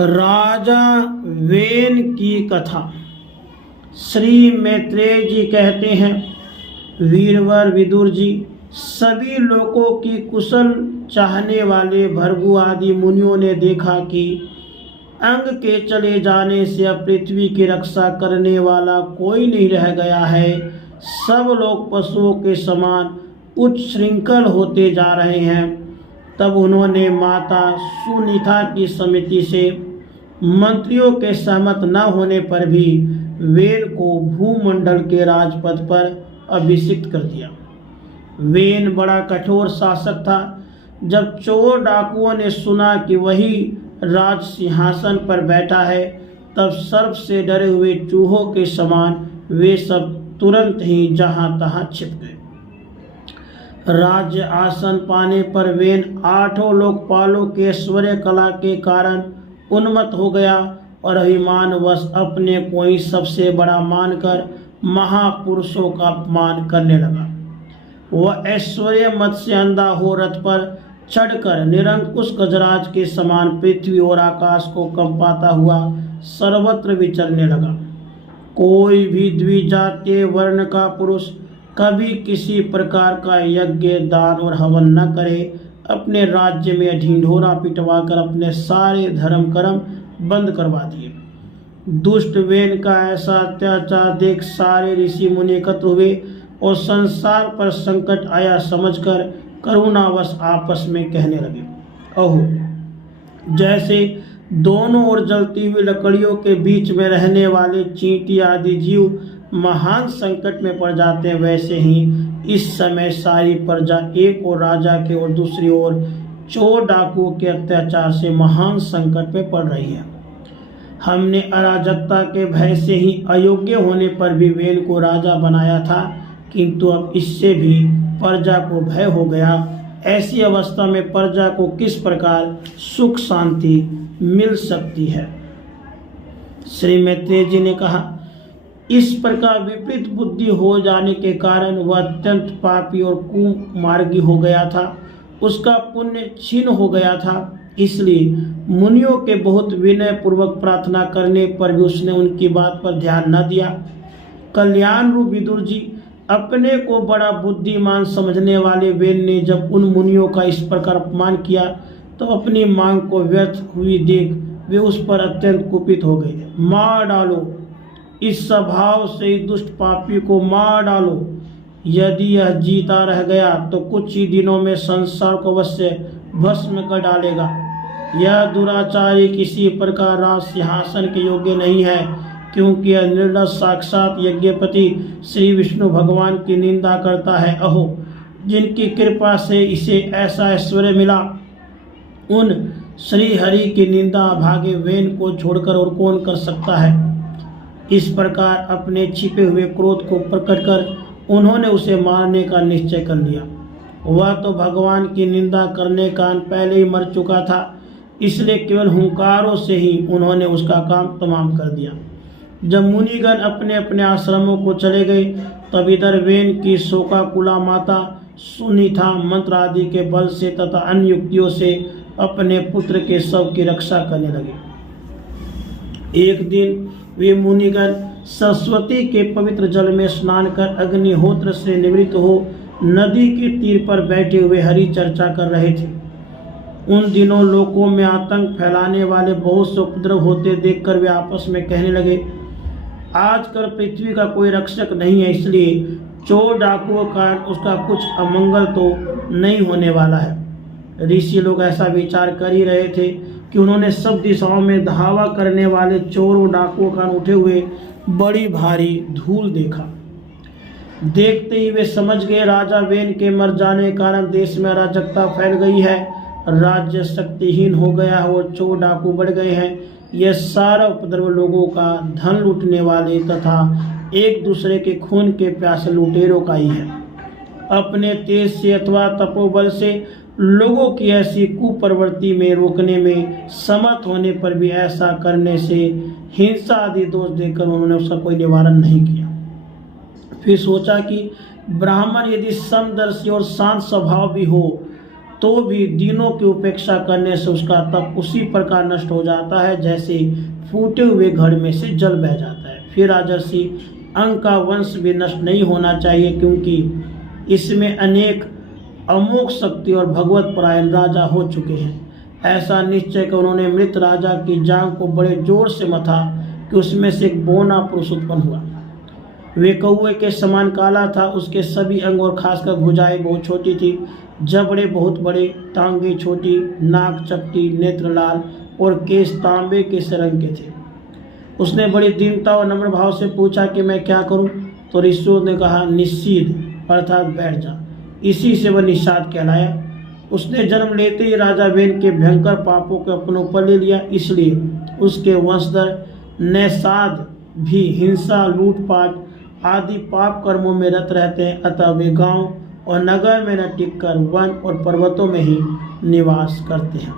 राजा when की कथा। श्री मैत्रेय जी कहते हैं, वीरवर विदुर जी, सभी लोगों की कुशल चाहने वाले भृगु आदि मुनियों ने देखा कि अंग के चले जाने से अब पृथ्वी की रक्षा करने वाला कोई नहीं रह गया है। सब लोग पशुओं के समान उच्च श्रृंखल होते जा रहे हैं। तब उन्होंने माता सुनीता की समिति से मंत्रियों के सहमत न होने पर भी वेन को भूमंडल के राजपद पर अभिषिक्त कर दिया। वेन बड़ा कठोर शासक था। जब चोर डाकुओं ने सुना कि वही राज सिंहासन पर बैठा है, तब सर्प से डरे हुए चूहों के समान वे सब तुरंत ही जहां तहां छिप गए। राज्य आसन पाने पर वेन 8 लोकपालों के ऐश्वर्य कला के कारण उन्मत्त हो गया और अभिमानवश अपने को ही सबसे बड़ा मानकर महापुरुषों का अपमान करने लगा। वह ऐश्वर्य मत से अंधा हो रथ पर चढ़कर निरंकुश गजराज के समान पृथ्वी और आकाश को कंपाता हुआ सर्वत्र विचरने लगा। कोई भी द्विजातीय वर्ण का पुरुष कभी किसी प्रकार का यज्ञ, दान और हवन न करे। अपने राज्य में ढिंढोरा पिटवाकर अपने सारे धर्म कर्म बंद करवा दिए। दुष्ट वेन का ऐसा अत्याचार देख सारे ऋषि मुनि एकत्र हुए और संसार पर संकट आया समझकर करुणावश आपस में कहने लगे, ओहो, जैसे दोनों ओर जलती हुई लकड़ियों के बीच में रहने वाले चींटी आदि जीव महान संकट में पड़ जाते हैं, वैसे ही इस समय सारी प्रजा एक और राजा के और दूसरी ओर चोर डाकुओं के अत्याचार से महान संकट में पड़ रही है। हमने अराजकता के भय से ही अयोग्य होने पर भी वेन को राजा बनाया था, किंतु अब इससे भी प्रजा को भय हो गया। ऐसी अवस्था में प्रजा को किस प्रकार सुख शांति मिल सकती है। श्री मैत्रेय जी ने कहा, इस प्रकार विपरीत बुद्धि हो जाने के कारण वह अत्यंत पापी और कुमार्गी हो गया था। उसका पुण्य क्षीण हो गया था। इसलिए मुनियों के बहुत विनय पूर्वक प्रार्थना करने पर भी उसने उनकी बात पर ध्यान न दिया। कल्याण रूप विदुर जी, अपने को बड़ा बुद्धिमान समझने वाले वेन ने जब उन मुनियों का इस प्रकार अपमान किया तो अपनी मांग को व्यर्थ हुई देख वे उस पर अत्यंत कुपित हो गए। मार डालो, इस स्वभाव से दुष्ट पापी को मार डालो। यदि यह जीता रह गया तो कुछ ही दिनों में संसार को अवश्य भस्म कर डालेगा। यह दुराचारी किसी प्रकार राज सिंहासन के योग्य नहीं है, क्योंकि यह निर्दोष साक्षात यज्ञपति श्री विष्णु भगवान की निंदा करता है। अहो, जिनकी कृपा से इसे ऐसा ऐश्वर्य मिला, उन श्री हरि की निंदा भागे वेन को छोड़कर और कौन कर सकता है। इस प्रकार अपने छिपे हुए क्रोध को प्रकट कर उन्होंने उसे मारने का निश्चय कर लिया। वह तो भगवान की निंदा करने का पहले ही मर चुका था, इसलिए केवल हुंकारों से ही उन्होंने उसका काम तमाम कर दिया। जब मुनिगण अपने अपने आश्रमों को चले गए, तब इधर वेन की शोकाकुला माता सुनीता मंत्र आदि के बल से तथा अन्य युक्तियों से अपने पुत्र के शव की रक्षा करने लगे। एक दिन वे मुनिगण सरस्वती के पवित्र जल में स्नान कर अग्निहोत्र से निवृत्त हो नदी के तीर पर बैठे हुए हरि चर्चा कर रहे थे। उन दिनों लोगों में आतंक फैलाने वाले बहुत से उपद्रव होते देखकर वे आपस में कहने लगे, आजकल पृथ्वी का कोई रक्षक नहीं है, इसलिए चोर डाकुओं का उसका कुछ अमंगल तो नहीं होने वाला है। ऋषि लोग ऐसा विचार कर ही रहे थे कि उन्होंने सब दिशाओं में धावा करने वाले चोर और डाकुओं का उठे हुए बड़ी भारी धूल देखा। देखते ही वे समझ गए राजा वेन के मर जाने के कारण देश में अराजकता फैल गई है, राज्य शक्तिहीन हो गया है और चोर डाकू बढ़ गए हैं। यह सारा उपद्रव लोगों का धन लूटने वाले तथा एक दूसरे के खून के प्यासे लुटेरों का ही है। अपने तेज से अथवा तपोबल से लोगों की ऐसी कुप्रवृत्ति में रोकने में समर्थ होने पर भी ऐसा करने से हिंसा आदि दोष देकर उन्होंने उसका कोई निवारण नहीं किया। फिर सोचा कि ब्राह्मण यदि समदर्शी और शांत स्वभाव भी हो तो भी दिनों की उपेक्षा करने से उसका तप उसी प्रकार नष्ट हो जाता है जैसे फूटे हुए घड़े में से जल बह जाता है। फिर राजर्षि अंग का वंश भी नष्ट नहीं होना चाहिए, क्योंकि इसमें अनेक अमोघ शक्ति और भगवत परायण राजा हो चुके हैं। ऐसा निश्चय कर उन्होंने मृत राजा की जांघ को बड़े जोर से मथा कि उसमें से एक बौना पुरुष उत्पन्न हुआ। वे कौवे के समान काला था, उसके सभी अंग और खासकर भुजाएं बहुत छोटी थी, जबड़े बहुत बड़े, टांगे छोटी, नाक चपटी, नेत्र लाल और केश तांबे के से रंग के थे। उसने बड़ी दीनता और नम्र भाव से पूछा कि मैं क्या करूं? तो ऋषियों ने कहा, निषीद अर्थात बैठ जा। इसी से वह निषाद कहलाया। उसने जन्म लेते ही राजा वेन के भयंकर पापों को अपने ऊपर ले लिया, इसलिए उसके वंशधर नैषाद भी हिंसा, लूटपाट आदि पाप कर्मों में रत रहते हैं। अतः वे गांव और नगर में न टिककर वन और पर्वतों में ही निवास करते हैं।